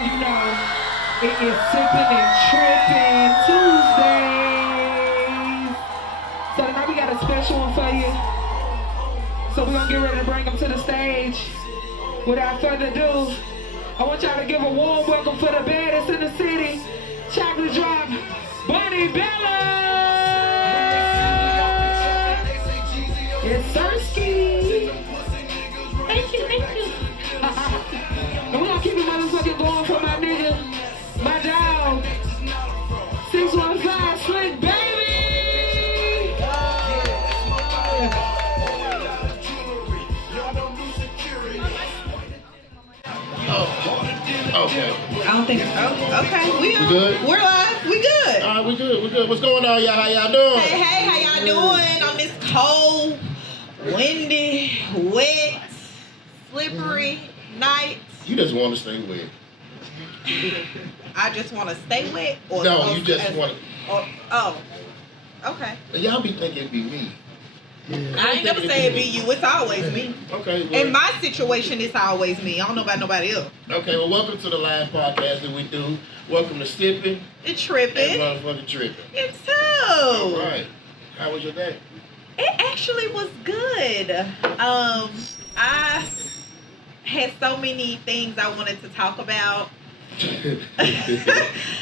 you know, it is Sippin' and Trippin' Tuesdays. So tonight we got a special one for you. So we're gonna get ready to bring them to the stage. Without further ado, I want y'all to give a warm welcome for the baddest in the city, Chocolate Drop, Bunny Bella. It's Sirski. Thank you. And we're gonna keep it motherfucking going for my nigga, my dog, 615 Slick Baby. Okay. I don't think. Oh, okay. We good? We're live. We good. All right, we good. What's going on, y'all? How y'all doing? Hey, how y'all doing on this cold, windy, wet, slippery night? You just want to stay wet. I just want to stay wet, or No, you just want to. Oh, okay. Y'all be thinking it be me. I ain't never say it be you. It's always me. Okay. Well, In my situation, it's always me. I don't know about nobody else. Okay. Well, welcome to the live podcast that we do. Welcome to Sippin' It's Trippin'. and motherfucking Trippin'. It's All too. right. How was your day? It actually was good. I had so many things I wanted to talk about. I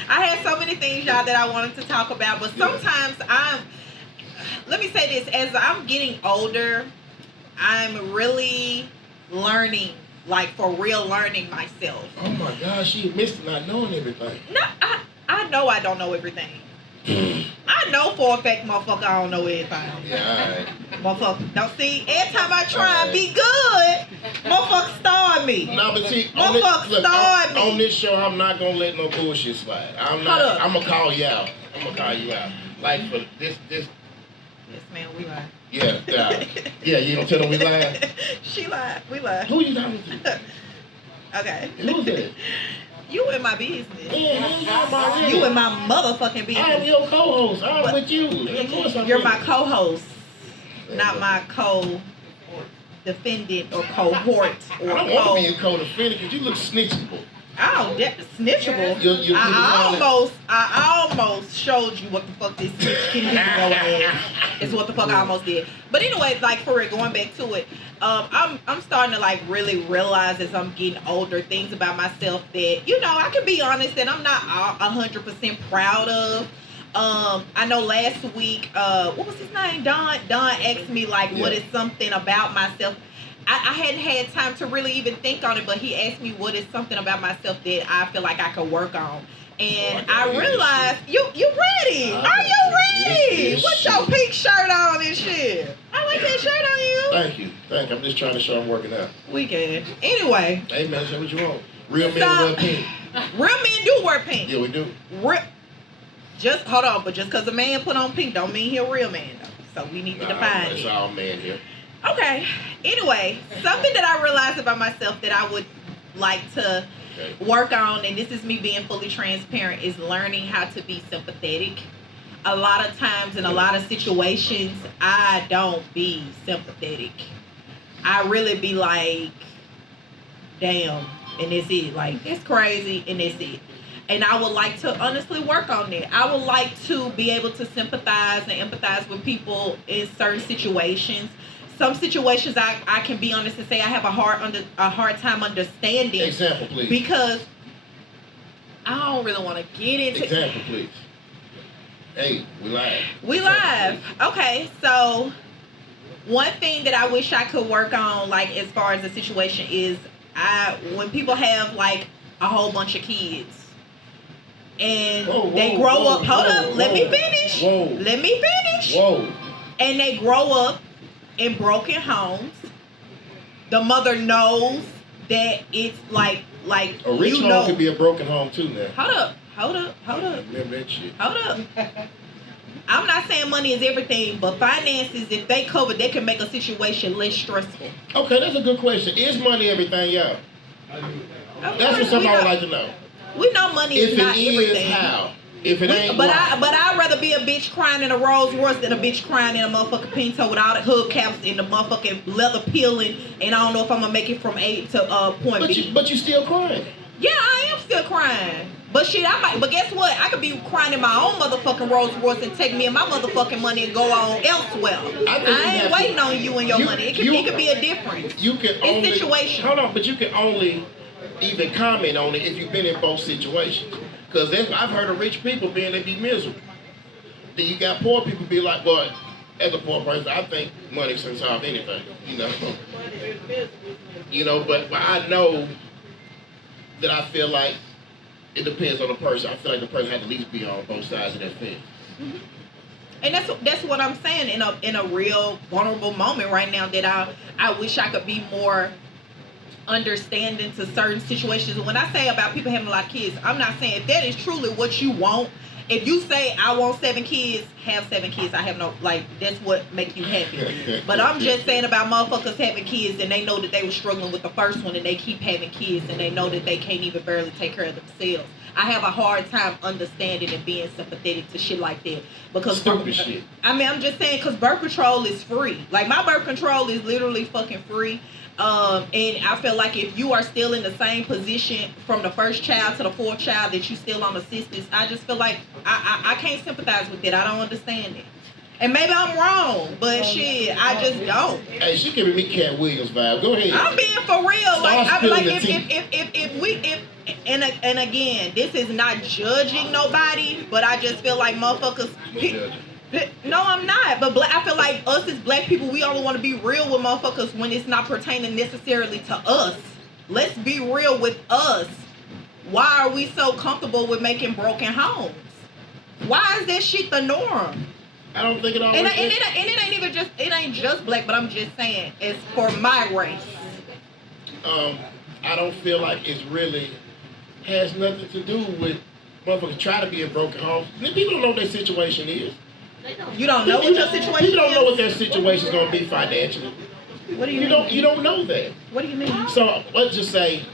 had so many things, y'all, that I wanted to talk about, but sometimes let me say this, as I'm getting older, I'm really learning, like for real learning myself. Oh my gosh, she missed not knowing everything. No, I know I don't know everything. I know for a fact, motherfucker, I don't know everything. Yeah, all right. Motherfucker, don't see, every time I try and be good, motherfucker star me. No, but see, Motherfucker starved me. on this show, I'm not gonna let no bullshit slide. I'm gonna call you out. Like for this. Yes, man, we lie. Yeah. You don't tell them we lying. She lied. We lied. Who you talking to? Okay. Who's that? You in my business. Yeah, You in my motherfucking business. I'm your co-host. I'm with you. Of course I'm You're with my you. co-host, not my co-defendant or cohort or I don't want to be a co-defendant because you look snitchable. Oh, snitchable. You I almost showed you what the fuck this snitch can do. Is what the fuck I almost did. But anyway, like for it, going back to it, I'm starting to like really realize as I'm getting older things about myself that I can be honest that I'm not 100% proud of. I know last week, what was his name? Don asked me like, what is something about myself. I hadn't had time to really even think on it, but he asked me what is something about myself that I feel like I could work on. And I realized, you ready? Are you ready? What's your pink shirt on and shit? I like that shirt on you. Thank you. I'm just trying to show I'm working out. We can. Anyway. Hey man, say what you want. Real men wear pink. Real men do wear pink. Yeah, we do. Just hold on, but just because a man put on pink don't mean he's a real man though. So we need to define it. It's all man here. Okay. Anyway, something that I realized about myself that I would like to work on, and this is me being fully transparent, is learning how to be sympathetic. A lot of times in a lot of situations, I don't be sympathetic. I really be like, damn, and that's it. Like, it's crazy, and that's it. And I would like to honestly work on that. I would like to be able to sympathize and empathize with people in certain situations. Some situations I can be honest and say I have a hard time understanding. Example, please. Because I don't really want to get into. Example, please. Hey, we live. We live. Okay, so one thing that I wish I could work on, like as far as the situation, is when people have like a whole bunch of kids and they grow up. Hold up, let me finish. Let me finish. And they grow up in broken homes. The mother knows that it's like a rich home could be a broken home too now. Hold up. Remember that shit. Hold up. I'm not saying money is everything, but finances, if they cover, they can make a situation less stressful. Okay, that's a good question. Is money everything, y'all? That's what somebody would like to know. We know money is not everything. If it is, how? If it ain't, but I'd rather be a bitch crying in a Rolls Royce than a bitch crying in a motherfucking Pinto with all the hubcaps and the motherfucking leather peeling, and I don't know if I'm gonna make it from A to point B. But you still crying. Yeah, I am still crying. But shit, but guess what? I could be crying in my own motherfucking Rolls Royce and take me and my motherfucking money and go on elsewhere. I ain't waiting on you and your money. It could be a difference. It's situational. Hold on, but you can only even comment on it if you've been in both situations. Because I've heard of rich people being they be miserable. Then you got poor people be like, well, as a poor person, I think money can solve anything, but I know that I feel like it depends on the person. I feel like the person had to at least be on both sides of that fence. Mm-hmm. And that's what I'm saying in a real vulnerable moment right now that I wish I could be more understanding to certain situations. When I say about people having a lot of kids, I'm not saying if that is truly what you want. If you say I want 7 kids, have 7 kids. I have no that's what makes you happy. But I'm just saying about motherfuckers having kids and they know that they were struggling with the first one and they keep having kids and they know that they can't even barely take care of themselves. I have a hard time understanding and being sympathetic to shit like that because stupid shit. I mean, I'm just saying because birth control is free. Like my birth control is literally fucking free. And I feel like if you are still in the same position from the first child to the 4th child that you still on assistance, I just feel like I can't sympathize with it. I don't understand it. And maybe I'm wrong, but shit, I just don't. Hey, she giving me Cat Williams vibe. Go ahead. I'm being for real. And again, this is not judging nobody, but I just feel like motherfuckers. No, I'm not. But I feel like us as black people, we only want to be real with motherfuckers when it's not pertaining necessarily to us. Let's be real with us. Why are we so comfortable with making broken homes? Why is that shit the norm? I don't think it always is. And it ain't just black, but I'm just saying it's for my race. I don't feel like it's really has nothing to do with motherfuckers try to be in broken homes. People don't know what their situation is. You don't know what your situation is? People don't know what their situation is going to be financially. What do you mean? You don't know that. What do you mean? So let's just say.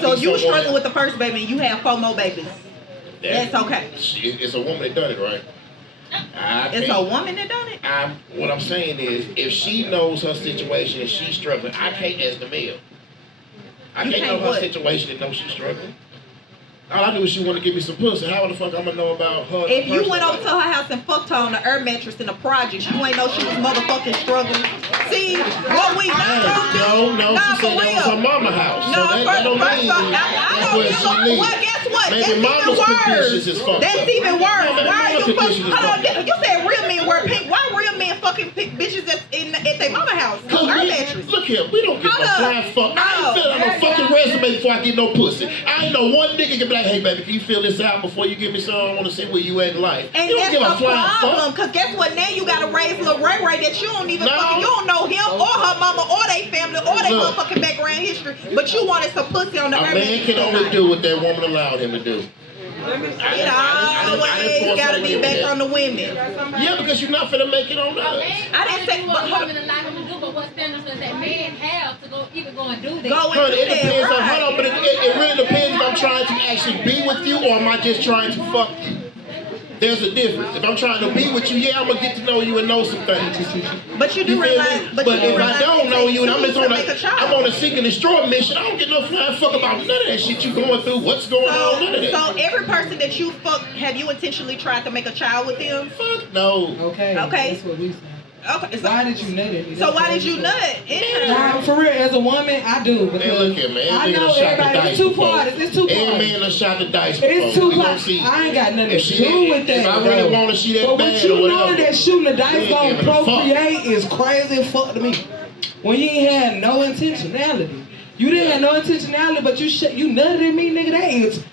So you struggle with the first baby and you have 4 more babies. That's okay. It's a woman that done it, right? It's a woman that done it? What I'm saying is, if she knows her situation and she's struggling, I can't as the male. I can't know her situation and know she's struggling. All I knew was she wanted to give me some pussy. How the fuck I'm gonna know about her? If you went over to her house and fucked her on the air mattress in the projects, you ain't know she was motherfucking struggling. See, what we not gonna do? No, she said that was her mama house. No, so that don't mean that's where she lives. Well, guess what? Maybe mama's conditions is fucked up. That's even worse. Why are you fucking? Hold on, you said real men wear pink. Why real men fucking pink bitches that's at their mama house? Look here, we don't give a flying fuck. I ain't filling out no fucking resume before I get no pussy. I ain't know one nigga can be like, hey baby, can you fill this out before you give me some? I want to see where you at in life. And you don't give a flying fuck. Cause guess what? Now you gotta raise little Ray Ray that you don't even fucking, you don't know him or her mama or their family or their motherfucking background history, but you wanted some pussy on the earth. A man can only do what that woman allowed him to do. It always gotta be back on the women. Yeah, because you're not finna make it on us. I didn't say what women allow him to do, but what standards does that man have to go and do that? Honey, it depends on, hold on, but it really depends if I'm trying to actually be with you or am I just trying to fuck you. There's a difference. If I'm trying to be with you, yeah, I'm gonna get to know you and know some things. But you do realize. But if I don't know you and I'm on a seek and destroy mission, I don't get no flying fuck about none of that shit you going through. What's going on? None of that. So every person that you fuck, have you intentionally tried to make a child with them? Fuck no. Okay. That's what we said. Okay. So, why did you nut it? So why did you nut? Nah, for real, as a woman, I do. Because man, look here, man. I know everybody. It's 2 parties. It's 2 parties. Every man done shot the dice before. It's 2 parties. I ain't got nothing to do with that. If I really want to see that but bad what you or whatever, knowing that shooting the dice gonna procreate is crazy as fuck to me. When you ain't had no intentionality. You didn't have no intentionality, but you nutted at me, nigga. That is...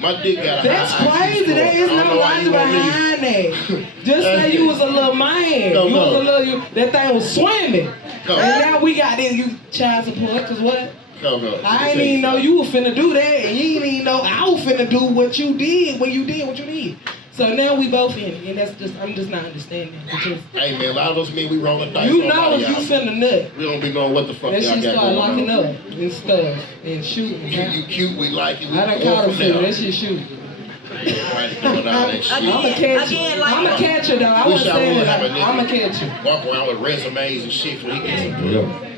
My dick got a That's crazy. There is no logic behind that. Just say you was a little man. You was a little. That thing was swimming. And now we got this. You child support. Cause what? I ain't even know you were finna do that, and you ain't even know I was finna do what you did when you did what you did. So now we both in it, and that's just I'm just not understanding. Because hey man, a lot of us mean we rolling dice. You know if you finna nut. We don't be knowing what the fuck that y'all shit got start going locking on. up and stuff and shooting. You cute, we like it. We I done caught a few. That shit shooting. I'ma catch you. I'ma catch you though. I wasn't saying that. I'ma catch you. Walk around with resumes and shit for he gets some.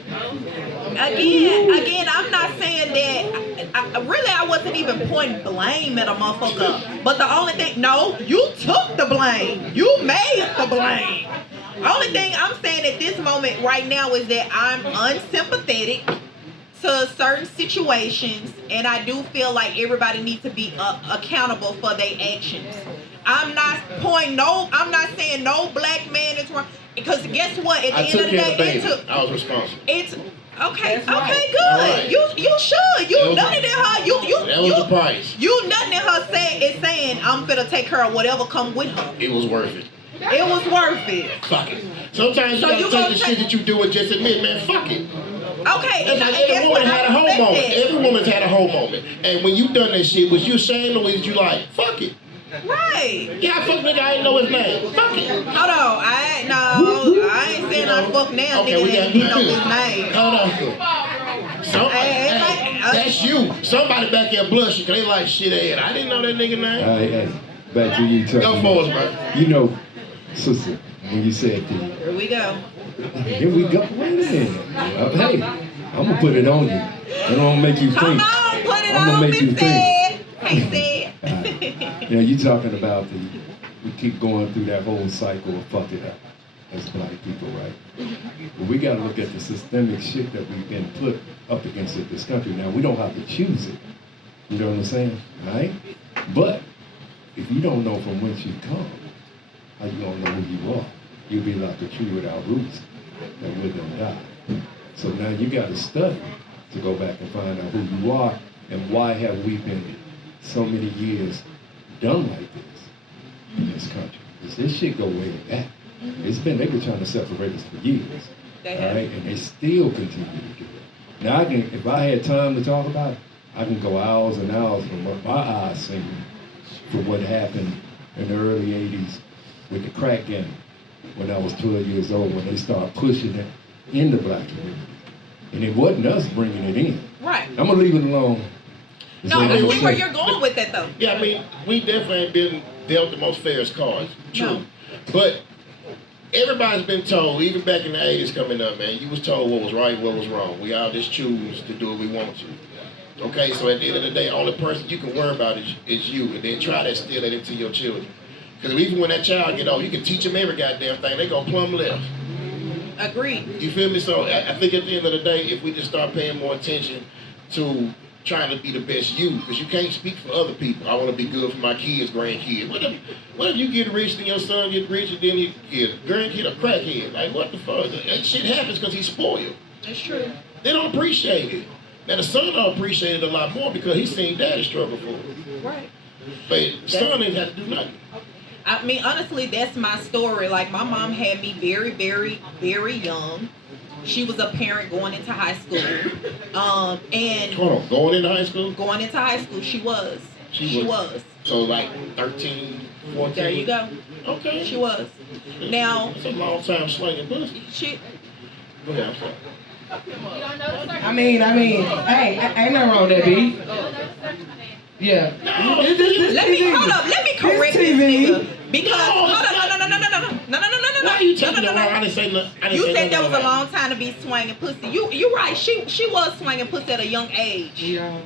Again, I'm not saying that. I wasn't even pointing blame at a motherfucker. But the only thing, no, you took the blame. You made the blame. Only thing I'm saying at this moment right now is that I'm unsympathetic to certain situations, and I do feel like everybody needs to be accountable for their actions. I'm not saying no black man is wrong, because guess what? At the end of the day, I was responsible. It's okay. That's right. Okay, good. Right. You should. You nothing in her. That was the price. You nothing in her saying I'm finna take care of whatever come with her. It was worth it. It was worth it. Fuck it. Sometimes you gotta take the shit that you do and just admit, man, fuck it. Okay. That's like every woman had a whole moment. Every woman's had a whole moment. And when you done that shit, was you ashamed or was you like, fuck it? Right. Yeah, I fuck nigga, I ain't know his name. Fuck it. Hold on. I ain't saying I fuck now Okay, nigga we that got didn't know his name. Hold on. Hey, That's you. Somebody back here blushing because they like shit ahead. I didn't know that nigga name. Hey, back to you. Go for us, bro. You know, sister, when you said the Here we go. here we go. Wait a minute. Hey, I'm gonna put it on you. I'm gonna make you Come think. on, put it I'm gonna on make you me, think. Hey, You know, you talking about we keep going through that whole cycle of fuck it up as black people, right? But we got to look at the systemic shit that we've been put up against in this country. Now, we don't have to choose it. You know what I'm saying? Right? But if you don't know from whence you come, how you gonna know who you are? You'll be like a tree without roots that will and die. So now you got to study to go back and find out who you are and why have we been so many years done like this in this country. Because this shit go way back. They've been trying to separate us for years. They all have. right? And they still continue to do it. Now if I had time to talk about it, I can go hours and hours from what my eyes seen for what happened in the early 80s with the crack game when I was 12 years old, when they started pushing it in the black community. And it wasn't us bringing it in. Right. I'm going to leave it alone. No, I see where you're going with that, though. Yeah, I mean, we definitely ain't been dealt the most fairest cards. True. No. But everybody's been told, even back in the 80s coming up, man, you was told what was right and what was wrong. We all just choose to do what we want to. Okay, so at the end of the day, only person you can worry about is you, and then try to instill that into your children. Because even when that child get old, you can teach them every goddamn thing, they go plumb left. Agreed. You feel me? So I think at the end of the day, if we just start paying more attention to trying to be the best you, because you can't speak for other people. I want to be good for my kids, grandkids. What if you get rich and your son get rich and then he get grandkid a crackhead? Like, what the fuck? That shit happens because he's spoiled. That's true. They don't appreciate it. Now the son don't appreciate it a lot more because he's seen daddy struggle for it. Right. But the son ain't have to do nothing. I mean, honestly, that's my story. Like, my mom had me very, very, very young. She was a parent going into high school. And Hold on, going into high school? going into high school, she was. She was. So like 13, 14? There you go. Okay. She was. Now, It's a long time slinging pussy. she. Go ahead, I'm sorry. I mean, hey, ain't nothing wrong with that, B. Yeah. Let me correct this nigga. Because, hold on, no. Why are you taking it wrong? I didn't say nothing. You said that was a long time to be swinging pussy. You right. She was swinging pussy at a young age. Yeah.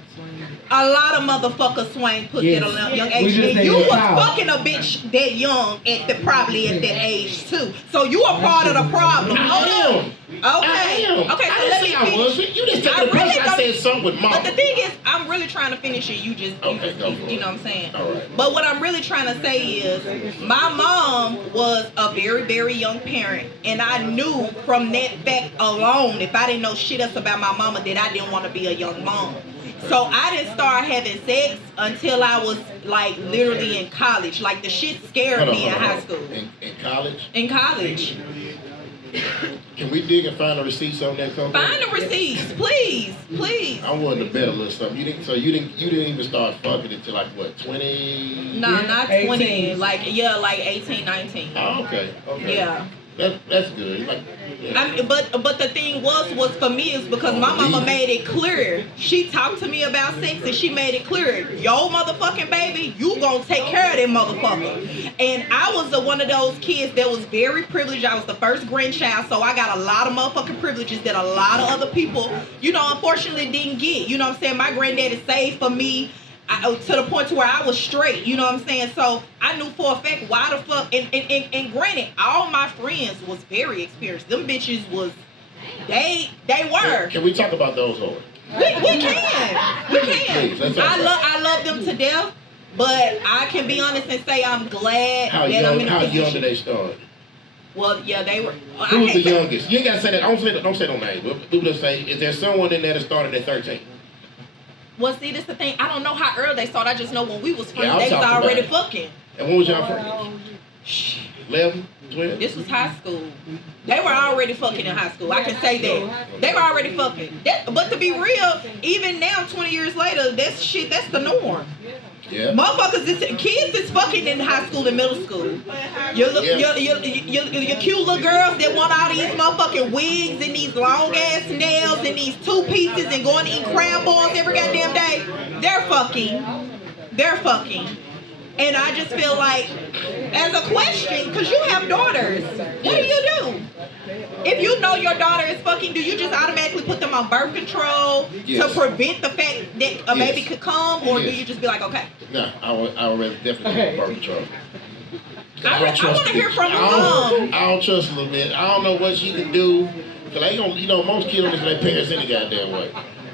A lot of motherfuckers swing pussy at a young age. We just And you ain't was power. fucking a bitch that young probably at that age too. So you are part of the problem. Hold on. Okay. I am. Okay. So I didn't let say me I finish. wasn't. You just took I the person. really I don't- said something with mama. But the thing is, I'm really trying to finish it. You just Okay, go for it. you know what I'm saying? All right. But what I'm really trying to say is, my mom was a very, very young parent, and I knew from that fact alone, if I didn't know shit else about my mama, that I didn't want to be a young mom. So I didn't start having sex until I was like literally in college. Like, the shit scared me in high school. In college? In college. Can we dig and find the receipts on that company? Find the receipts, please. I wanted to bet a little something. You didn't even start fucking until like what, 20? Nah, Yeah, not 18. 20. Like 18, 19. Oh, okay. Yeah. That's good. Like, yeah. I mean, but the thing was for me is because my mama made it clear. She talked to me about sex and she made it clear. Yo, motherfucking baby, you gonna take care of that motherfucker. And I was one of those kids that was very privileged. I was the first grandchild, so I got a lot of motherfucking privileges that a lot of other people, you know, unfortunately didn't get. You know what I'm saying? My granddaddy saved for me. To the point to where I was straight, you know what I'm saying? So I knew for a fact why the fuck, and granted, all my friends was very experienced. Them bitches was, they were. Can we talk about those hoes? We can. Please, I love them to death, but I can be honest and say I'm glad how that young, I'm in a how position. young did they start? Well, yeah, they were. Who was the youngest? You ain't gotta say that. Don't say no names. Do just say, is there someone in there that started at 13? Well, see, this the thing. I don't know how early they started. I just know when we was friends, Yeah, they was already about fucking. And when was y'all friends? 11, 12? This was high school. They were already fucking in high school. I can say that. They were already fucking. But to be real, even now, 20 years later, that's the norm. Yeah. Motherfuckers, kids is fucking in high school and middle school. Your cute little girls that want all these motherfucking wigs and these long ass nails and these 2 pieces and going to eat crab balls every goddamn day. They're fucking. And I just feel like, as a question, because you have daughters, what do you do? If you know your daughter is fucking, do you just automatically put them on birth control to prevent the fact that a baby could come, or do you just be like, okay? No, I would rather definitely put birth control. I want to hear from my mom. I don't trust a little bit. I don't know what she can do. Cause they gonna, you know, most kids don't listen to their parents any goddamn way.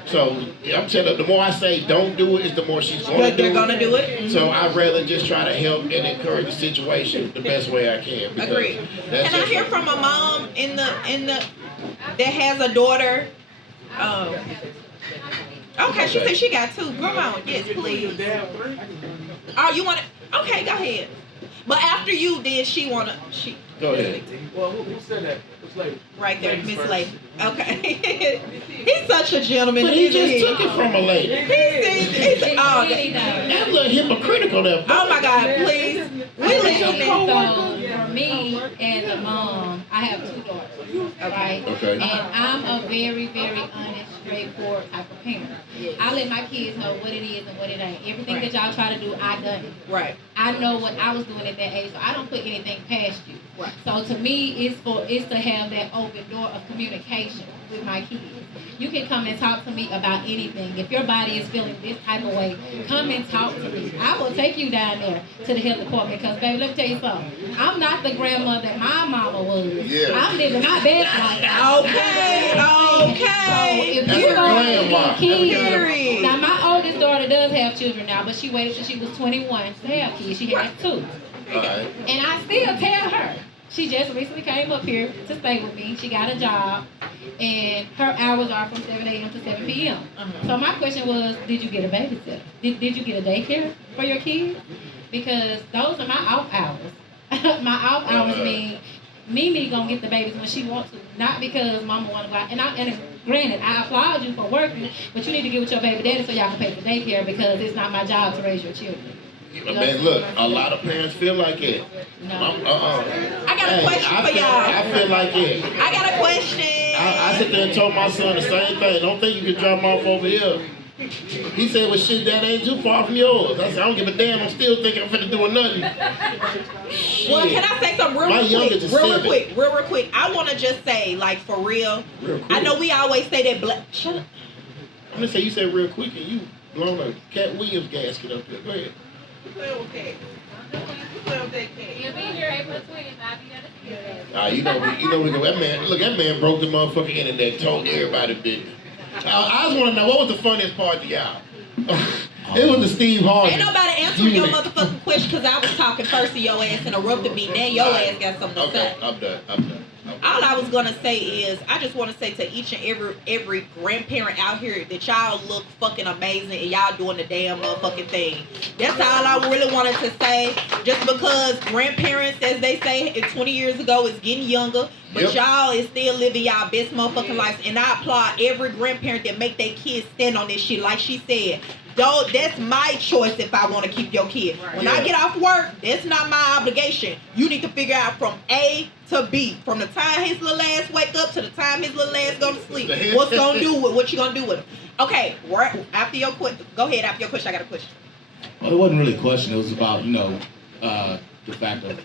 So I'm telling you, the more I say don't do it, is the more she's gonna do it. They're gonna do it. Mm-hmm. So I'd rather just try to help and encourage the situation the best way I can. Agreed. Can I hear from a mom in the that has a daughter? Okay, she said she got 2. Grandma, yes, please. Oh, you want it? Okay, go ahead. But after you, then she. Go ahead. Well, who said that? Which lady? Right there, Miss Lady. Okay. He's such a gentleman. But he just took it from a lady. That little hypocritical there. Oh my God, please. We listening. So for me, as a mom, I have 2 daughters, right? Okay. And I'm a very, very honest, straightforward type of parent. I let my kids know what it is and what it ain't. Everything that y'all try to do, I done it. Right. I know what I was doing at that age, so I don't put anything past you. Right. So to me, it's to have that open door of communication with my kids. You can come and talk to me about anything. If your body is feeling this type of way, come and talk to me. I will take you down there to the health department because, baby, let me tell you something. I'm not the grandmother that my mama was. Yeah. I'm living my best life. Okay. So if That's you a don't grandma. have kids, now my oldest daughter does have children now, but she waited till she was 21 to have kids. She had 2. All right. And I still tell her. She just recently came up here to stay with me. She got a job, and her hours are from 7 a.m. to 7 p.m. So my question was, did you get a babysitter? Did you get a daycare for your kids? Because those are my off hours. My off hours mean Mimi gonna get the babies when she wants to, not because mama wanna go out. And granted, I applaud you for working, but you need to get with your baby daddy so y'all can pay for daycare because it's not my job to raise your children. Man, look, a lot of parents feel like it. No. I got a question for y'all. I feel like it. I got a question. I sit there and told my son the same thing. Don't think you can drop him off over here. He said, well, shit, that ain't too far from yours. I said, I don't give a damn. I'm still thinking I'm finna do nothing. Well, can I say something real quick? I want to just say, like, for real. I know we always say that shut up. I'm gonna say, you said real quick and you blown a Cat Williams gasket up there. Go ahead. You'll be here April 20th. I'll be there to see you. That man broke the motherfucking internet, told everybody business. I just want to know, what was the funniest part to y'all? It was the Steve Harvey. Ain't nobody answering your motherfucking question because I was talking first to your ass interrupted me. Now your ass got something to say. I'm done. All I was gonna say is, I just want to say to each and every grandparent out here that y'all look fucking amazing and y'all doing the damn motherfucking thing. That's all I really wanted to say. Just because grandparents, as they say, 20 years ago is getting younger, But Yep. y'all is still living y'all best motherfucking lives. And I applaud every grandparent that make their kids stand on this shit. Like she said, that's my choice if I want to keep your kid. When I Yeah. get off work, that's not my obligation. You need to figure out from A to B. From the time his little ass wake up to the time his little ass go to sleep. What's gonna do with what you gonna do with him? Okay, after your question, go ahead. After your question, I got a question. Well, it wasn't really a question. It was about, the fact of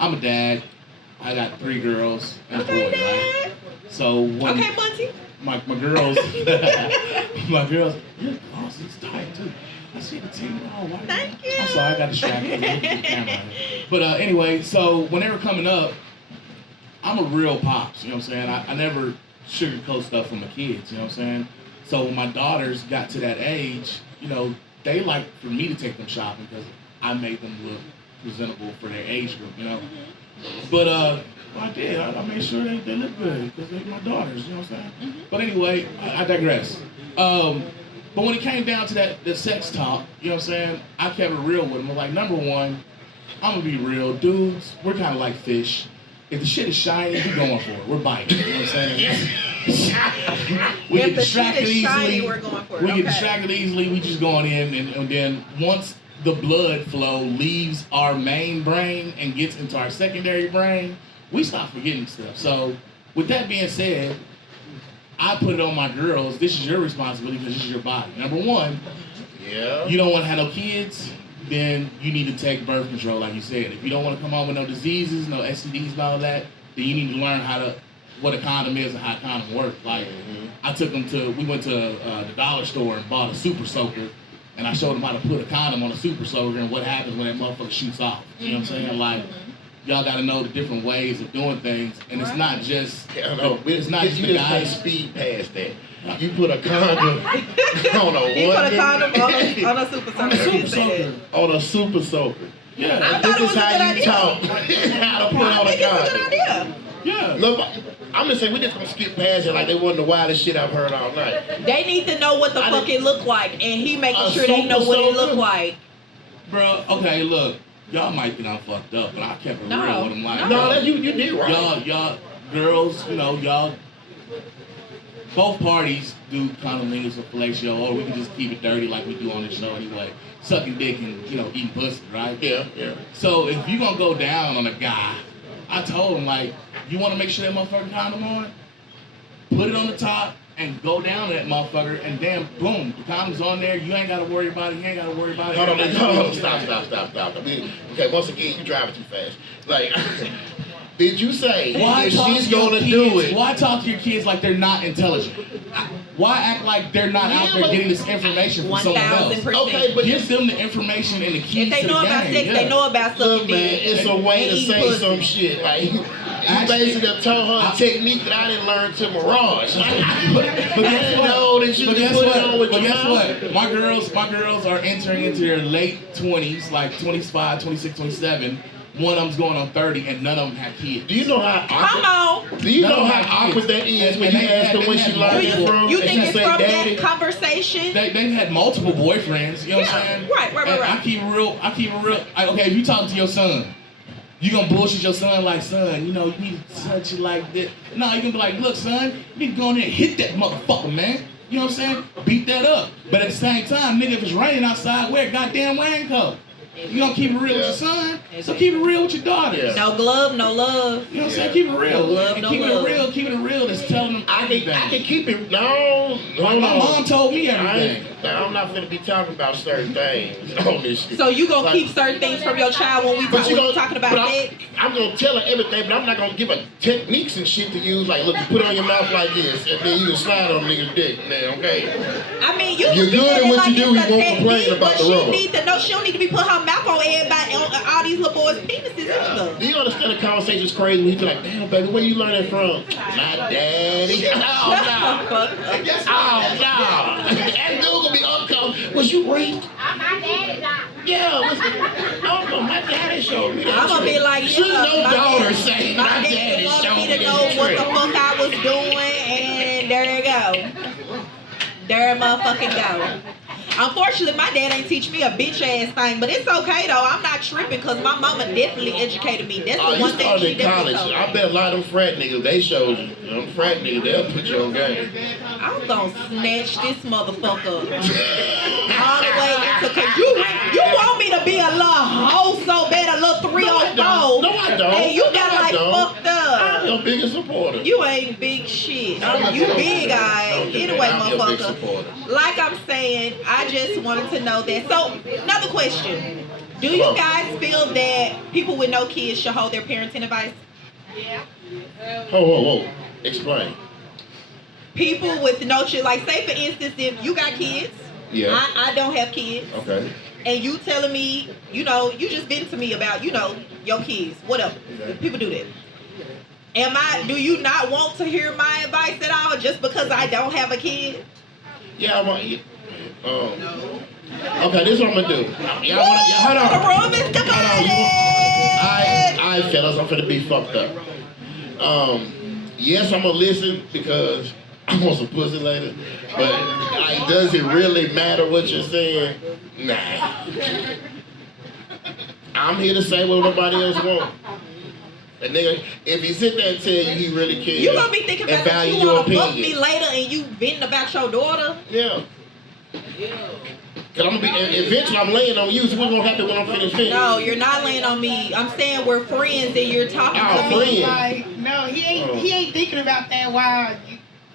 I'm a dad. I got 3 girls and a boy, Okay, right? So when Okay, Monty. my girls, my girls, your gloss is tight too. I see the team. Oh, why? Thank you. I'm sorry, I got distracted. Look at the camera. But anyway, so when they were coming up, I'm a real pops. You know what I'm saying? I never sugarcoat stuff for my kids. You know what I'm saying? So when my daughters got to that age, they like for me to take them shopping because I made them look presentable for their age group. But I did. I made sure they look good because they're my daughters. You know what I'm saying? But anyway, I digress. But when it came down to the sex talk, you know what I'm saying? I kept it real with them. I'm like, number one, I'm gonna be real, dudes. We're kind of like fish. If the shit is shiny, we're going for it. We're biting. You know what I'm saying? We If get the shit distracted is easily. shiny, we're going for it. We get Okay. distracted easily. We just going in, and then once the blood flow leaves our main brain and gets into our secondary brain, we stop forgetting stuff. So, with that being said, I put it on my girls. This is your responsibility because this is your body. Number one, Yeah. you don't want to have no kids, then you need to take birth control, like you said. If you don't want to come home with no diseases, no STDs, and all that, then you need to learn what a condom is and how a condom works. Like, we went to the dollar store and bought a super soaker, and I showed them how to put a condom on a super soaker and what happens when that motherfucker shoots off. You know what I'm saying? Like, y'all got to know the different ways of doing things, and it's not just I know. it's not just You the just can't guys. speed past that. You put a condom on a He what? put a condom on a super On a soaker. super soaker. On a super soaker. Yeah, thought This it was is a how good you idea. talk. How to put I on a think it's a good condom. idea. yeah. Look, I'm just saying we just gonna skip past it like they wasn't the wildest shit I've heard all night. They need to know what the I fuck didn't- it look like, and he making A sure they know super what it soaker? look like. Bro, okay, look, y'all might think I'm fucked up, but I kept it No, real with them. Like, No, that you did right. y'all, girls, y'all, both parties do cunnilingus or fellatio, or we can just keep it dirty like we do on this show anyway. Sucking dick and, eating pussy, right? Yeah. So if you gonna go down on a guy, I told him, like, you wanna make sure that motherfucker condom on? Put it on the top and go down to that motherfucker, and then boom, the condom's on there. You ain't gotta worry about it. You ain't gotta worry about it. Hold on. Stop. Okay, once again, you driving too fast. Like, did you say Why if talk she's to your gonna kids, do it? Why talk to your kids like they're not intelligent? Why act like they're not out there getting this information from someone else? 1000%. Okay, but Give them the information and the keys If they to know the about game. sex, yeah. they know about Look, sucking man, dick. it's a way to and eating say pussy. some shit. Like, you Actually, basically told her a technique that I didn't learn to Mirage. Like, But I guess didn't what? know that you But could guess put what? it on with But your guess mouth. what? My girls are entering into their late 20s, like 25, 26, 27. One of them's going on 30, and none of them have kids. Do you know how Come awkward? on. Do you None know of them how have awkward kids. that is And when you they ask had- her where they she had learned multiple- it from? You and think she it's say from daddy? that conversation? They've had multiple boyfriends, you know what I'm Yeah, saying? right. And I keep it real. Okay, if you talking to your son, you gonna bullshit your son like, son, you need to touch it like this. No, you gonna be like, look, son, you need to go in there and hit that motherfucker, man. You know what I'm saying? Beat that up. But at the same time, nigga, if it's raining outside, wear a goddamn raincoat. You gonna keep it real with your son, so keep it real with your daughters. Yeah. No glove, no love. You know what I'm saying? Keep it real. No love, And no keeping love. it real is telling them I everything. can keep it. No. My mom told me everything. I'm not gonna be talking about certain things on this shit. So you gonna Like, keep certain things from your child when we But you gonna talking about but sex? I'm gonna tell her everything, but I'm not gonna give her techniques and shit to use. Like, look, you put it on your mouth like this, and then you can slide on a nigga's dick, man. Okay. I mean, you You're look good at at it what like you do, it's you a won't complain technique, about but the she rubber. need to know. She don't need to be putting her mouth on everybody, on all these little boys' penises either. Do you understand the conversation's crazy when you feel like, damn, baby, where you learn that from? My daddy. Oh, no. Oh, no. That dude gonna be uncomfortable. Was you raped? My daddy not. Yeah. My daddy showed me that. I'm gonna be like, Should yeah, no my daughter daddy- say, my my daddy daddy wanted showed me me to know this what the trick. fuck I was doing, and there you go. There motherfucking go. Unfortunately, my dad ain't teach me a bitch ass thing, but it's okay though. I'm not tripping because my mama definitely educated me. That's the You one thing started she in definitely college. told me. I bet a lot of them frat niggas, they showed you. Them frat niggas, they'll put you on game. I'm gonna snatch this motherfucker all the way into, cause you want me to be a little hoe so bad, a little 304. No, I don't. And you No, got I like don't. fucked up. I'm your biggest supporter. You ain't big shit. You big guy. Anyway, I'm your big motherfucker. supporter. Like I'm saying, I just wanted to know that. So, another question. Do you guys feel that people with no kids should hold their parenting advice? Whoa. Explain. People with no children, like say for instance, if you got kids, Yeah. I don't have kids, Okay. and you telling me, you just been to me about, your kids, whatever. Okay. People do that. Do you not want to hear my advice at all just because I don't have a kid? Yeah, I want you. Okay, this is what I'm gonna do. Y'all wanna, hold on. The room is divided. I fellas, I'm finna be fucked up. Yes, I'm gonna listen because I want some pussy later. But like, does it really matter what you're saying? Nah. I'm here to say what nobody else wants. And nigga, if he sit there and tell you he really cares, You gonna be thinking and about that value you your wanna fuck opinion. me later and you venting about your daughter? Yeah. Cause I'm gonna be, and eventually I'm laying on you, so what's gonna happen when I'm finished? No, you're not laying on me. I'm saying we're friends and you're talking Oh, to me. friends. Like, no, he ain't thinking about that while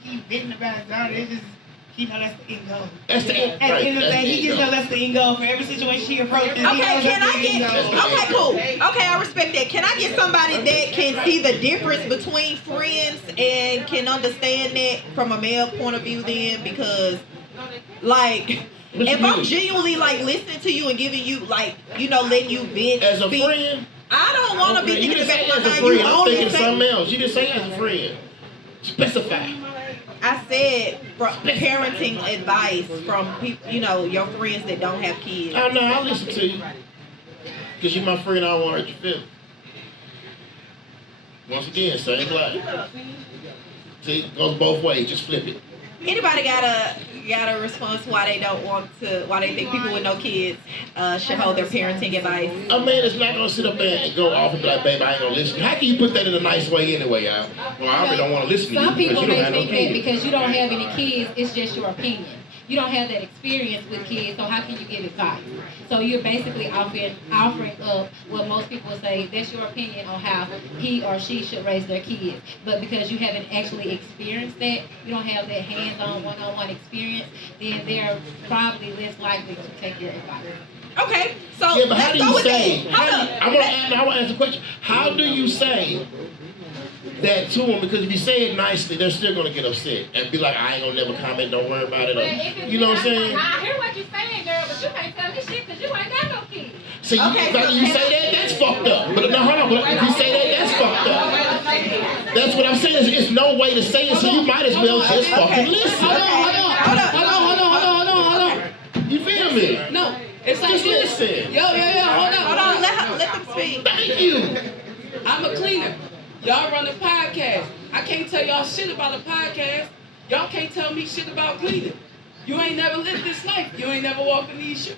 he thinking about his daughter. It's just, that's the end goal. That's the end. At the end of the Right, day, he just that's knows that's the end goal for every situation he approaches. he Okay, knows can that's I the end get, goal. okay, cool. Okay, I respect that. Can I get somebody that can see the difference between friends and can understand that from a male point of view then? Because, like, if I'm genuinely, like, listening to you and giving you, like, letting you vent, As a speak, friend? I don't want to be You thinking didn't say about as a my friend. you I'm only thinking say, something else. You didn't say as a friend. Specify. I said from parenting advice from people, your friends that don't have kids. Oh, no, I'll listen to you. Because you're my friend, I don't want to hurt your feelings. Once again, same life. See, it goes both ways. Just flip it. Anybody got a response why they think people with no kids should hold their parenting advice? A man is not going to sit up there and go off and be like, babe, I ain't going to listen. How can you put that in a nice way anyway, y'all? Well, I really don't want to listen to you Some because people you don't may have no think that kids. because you don't have any kids, it's just your opinion. You don't have that experience with kids, so how can you give advice? So you're basically offering up what most people say, that's your opinion on how he or she should raise their kids. But because you haven't actually experienced that, you don't have that hands-on, one-on-one experience, then they're probably less likely to take your advice. Okay, so Yeah, but how do you say? I want to ask a question. How do you say that to them? Because if you say it nicely, they're still gonna get upset and be like, I ain't gonna never comment. Don't worry about it. Or, you know what I'm saying? I hear what you're saying, girl, but you can't tell me shit because you ain't got no kids. See, Okay, if you say that, that's fucked up. But no, hold on. But if you say that, that's fucked up. That's what I'm saying. It's no way to say it, so you might as well just fucking listen. Hold on. You feel me? No, it's like Just this. listen. Yo, hold on. let them speak. Thank you. I'm a cleaner. Y'all run a podcast. I can't tell y'all shit about a podcast. Y'all can't tell me shit about cleaning. You ain't never lived this life. You ain't never walked in these shoes.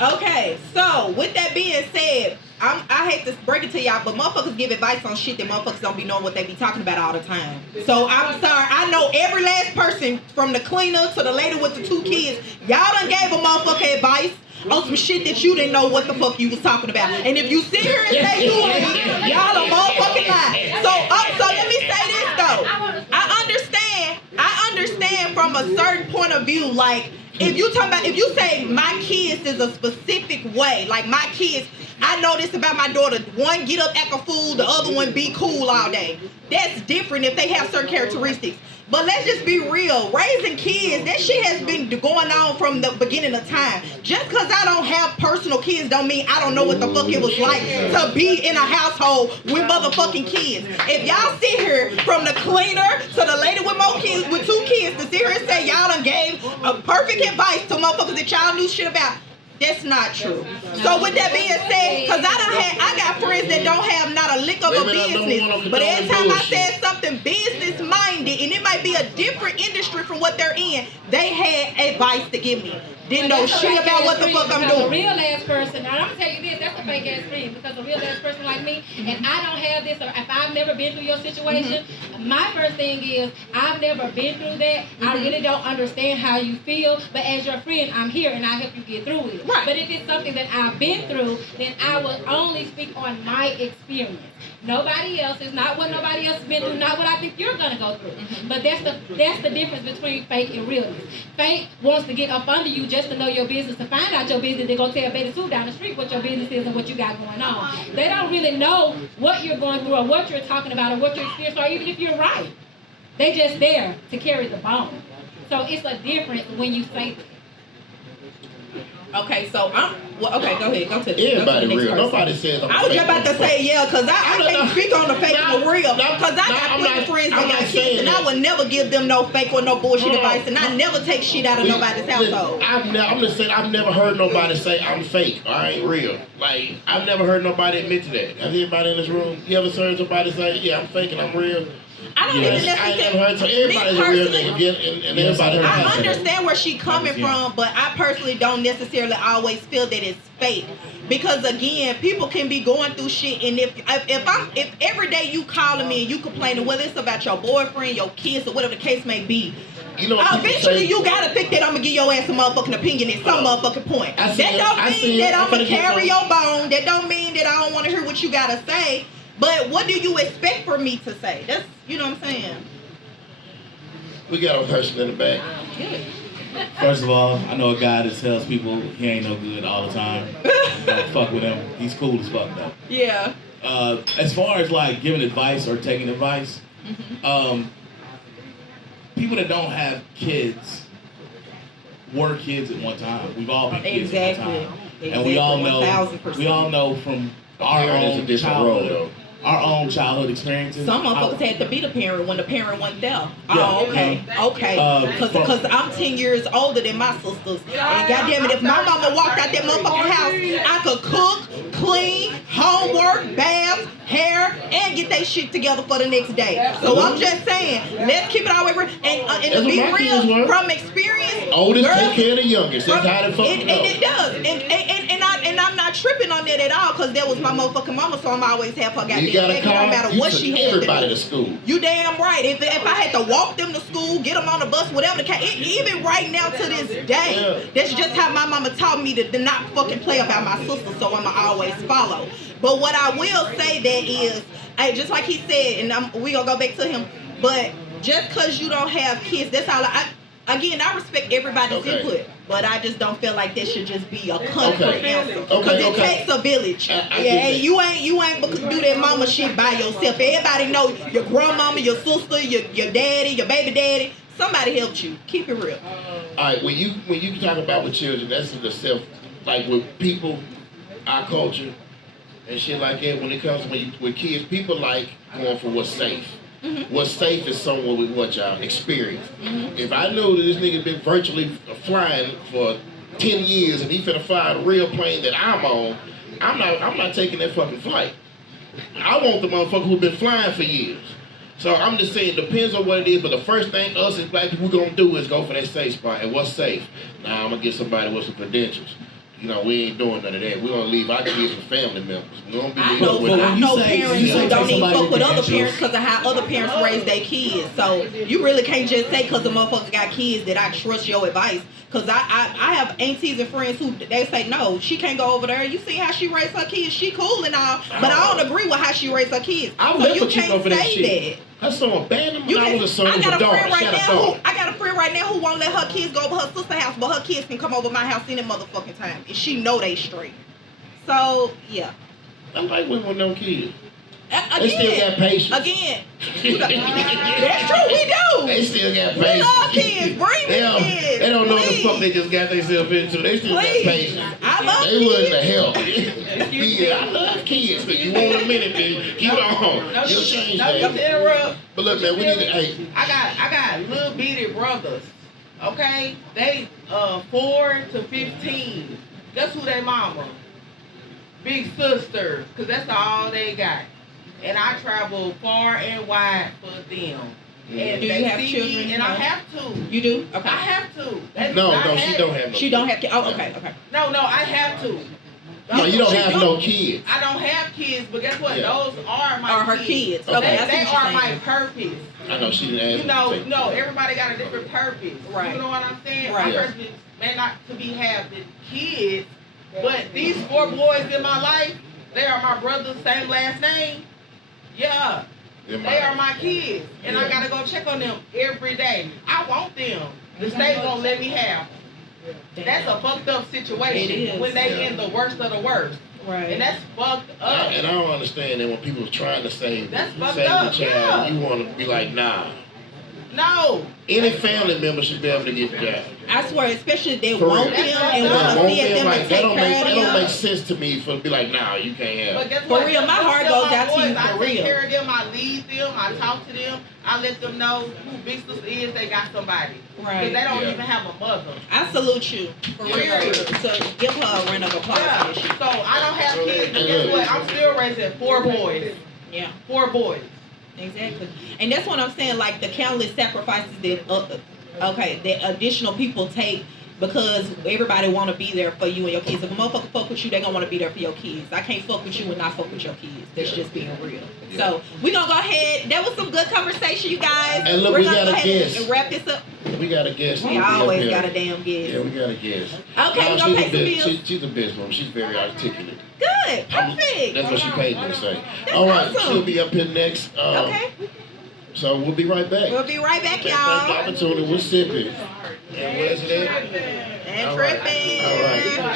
Okay, so with that being said, I hate to break it to y'all, but motherfuckers give advice on shit that motherfuckers don't be knowing what they be talking about all the time. So I'm sorry, I know every last person from the cleaner to the lady with the 2 kids, y'all done gave a motherfucker advice on some shit that you didn't know what the fuck you was talking about. And if you sit here and say you ain't, y'all a motherfucking lie. So let me say this though. I understand from a certain point of view, like, if you say my kids is a specific way, like my kids, I know this about my daughter. One get up, act a fool, the other one be cool all day. That's different if they have certain characteristics. But let's just be real. Raising kids, that shit has been going on from the beginning of time. Just because I don't have personal kids don't mean I don't know what the fuck it was like to be in a household with motherfucking kids. If y'all sit here from the cleaner to the lady with more kids, with 2 kids, to sit here and say y'all done gave a perfect advice to motherfuckers that y'all knew shit about, that's not true. So with that being said, because I got friends that don't have not a lick of a business, but every time I said something business minded, with, and it might be a different industry from what they're in, they had advice to give me. Didn't know shit about what the fuck I'm A doing. real ass person, now I'm gonna tell you this, that's a fake ass friend, because a real ass person like me, if I don't have this, or if I've never been through your situation, my first thing is, I've never been through that, I really don't understand how you feel, but as your friend, I'm here and I help you get through it. Right. But if it's something that I've been through, then I will only speak on my experience. Nobody else is not what nobody else has been through, not what I think you're gonna go through. But that's the difference between fake and realness. Fake wants to get up under you just to know your business, to find out your business. They're gonna tell Betty Sue down the street what your business is and what you got going on. They don't really know what you're going through or what you're talking about or what you're experiencing, or even if you're right. They just there to carry the bone. So it's a difference when you say that. Okay, so okay, go ahead. Go to the Everybody next real. person. Nobody says I'm I was fake just about to say, yeah, because I can't speak on the fake and the real. Because I got plenty friends that got kids, and I would never give them no fake or no bullshit advice, and I never take shit out of nobody's household. I'm just saying, I've never heard nobody say I'm fake or I ain't real. Like, I've never heard nobody admit to that. Has anybody in this room, you ever heard somebody say, yeah, I'm fake and I'm real? I don't even I ain't never necessarily. heard, so everybody's a real nigga, and everybody I understand where she coming from, but I personally don't necessarily always feel that it's fake. Because again, people can be going through shit, and if every day you calling me and you complaining, whether it's about your boyfriend, your kids, or whatever the case may be, you know, eventually you gotta think that I'm gonna give your ass a motherfucking opinion at some motherfucking point. That don't mean that I'm gonna carry your bone. That don't mean that I don't want to hear what you gotta say. But what do you expect for me to say? That's, you know what I'm saying? We got a person in the back. First of all, I know a guy that tells people he ain't no good all the time. Don't fuck with him. He's cool as fuck though. Yeah. As far as like giving advice or taking advice, people that don't have kids were kids at one time. We've all been kids at one time. And we all know 1000%. we all know from our own childhood experiences. Some motherfuckers had to be the parent when the parent wasn't there. Yeah, Oh, okay. Okay. Because I'm 10 years older than my sisters. And goddamn it, if my mama walked out that motherfucking house, I could cook, clean, homework, bath, hair, and get that shit together for the next day. So I'm just saying, let's keep it all the way real. And to be real, from experience, Oldest girl, take care of the youngest. That's how the fuck and it does. And I'm not tripping on that at all, because that was my motherfucking mama, so I'm always have her goddamn got a back, no car, matter you what took she had everybody to to school. You damn right. If I had to walk them to school, get them on the bus, whatever the case, even right now to this day, that's just how my mama taught me to not fucking play about my sister, so I'ma always follow. But what I will say that is, hey, just like he said, and we gonna go back to him, but just cause you don't have kids, that's all I respect everybody's input, but I just don't feel like this should just be a concrete answer. Because it takes a village. You ain't do that mama shit by yourself. Everybody know your grandmama, your sister, your daddy, your baby daddy. Somebody helped you. Keep it real. All right, when you talk about with children, that's in the self, like with people, our culture, and shit like that. When it comes with kids, people like going for what's safe. What's safe is someone with what y'all experience. If I know that this nigga been virtually flying for 10 years and he finna fly a real plane that I'm on, I'm not taking that fucking flight. I want the motherfucker who been flying for years. So I'm just saying, it depends on what it is, but the first thing us as black people gonna do is go for that safe spot. And what's safe? Now I'm gonna get somebody with some credentials. You know, we ain't doing none of that. We're gonna leave our kids with family members. We don't be I know parents who don't even fuck with other parents because of how other parents raise their kids. So you really can't just say because the motherfucker got kids that I trust your advice. Because I have aunties and friends who they say, no, she can't go over there. You see how she raised her kids? She cool and all, but I don't agree with how she raised her kids. So you can't say that. Her son abandoned when I was a son of a daughter. I got a friend right now who won't let her kids go over her sister's house, but her kids can come over my house any motherfucking time. And she know they straight. So, yeah. I like women with no kids. They still got patience. That's true, we do. They still got patience. We love kids. Bring me kids. They don't know what the fuck they just got themselves into. They still got patience. I love kids. They willing to help. Yeah, I love kids. But you want a minute, then keep on. You'll change that. Interrupt. But look, man, we need to. Hey, I got little bitty brothers. Okay, they 4 to 15. Guess who they mama? Big sisters, cause that's all they got. And I travel far and wide for them. And Do they you have see children? me, and I No. have to. You do? Okay. I have to. That's No, what I no, she had. don't have no. She don't have kids. Oh, okay, okay. No, I have to. No, you don't She have don't. no kids. I don't have kids, but guess what? Yeah. Those are my Or her kids. Okay, Okay. I see They what are you're my saying. purpose. I know she didn't ask You me to know, take no, it. everybody got a different purpose. Right. You know what I'm saying? Right. My purpose may not to be having kids, but these 4 boys in my life, they are my brothers, same last name. Yeah. They're They are my kids, and I Yeah. gotta go check on them every day. I want them. The state won't let me have them. That's a fucked up situation It is. when they Yeah. in the worst of the worst, Right. and that's fucked up. And I don't understand that when people are trying to save That's fucked the up, child, yeah. you want to be like, nah. No, Any family member should be able to get the job. I swear, especially if they For want real. them That's and right. want to Won't see feel them like and that take don't care make of that them. don't make sense to me for to be like, nah, you can't have. but guess For what? real, my I'm heart still goes my out to you boys. I for take real. care of them. I lead them. I talk to them. I let them know who Big Sister is. They got somebody. Right. Because they don't Yeah. even have a mother. I salute you for real. Yeah. So give her a round of applause Yeah. for this shit. So I don't have kids, but guess what? I'm still raising 4 boys. Yeah. 4 boys. Exactly. And that's what I'm saying, like the countless sacrifices that that additional people take because everybody want to be there for you and your kids. If a motherfucker fuck with you, they gonna want to be there for your kids. I can't fuck with you and not fuck with your kids. That's just being real. Yeah. So we gonna go ahead. That was some good conversation, you guys. And look, We're we gonna got go a ahead guest. and wrap this up. We got a guest. We always got a damn guest. Yeah, we got a guest. Okay, we gonna she's pay a some biz- bills. she's a businesswoman. She's very articulate. Good. Perfect. That's what she paid me to say. That's All right, awesome. she'll be up here next. Okay. So we'll be right back. We'll be right back, Thank the y'all. opportunity. We're sipping. And where's it at? And All right. Trippin. All right.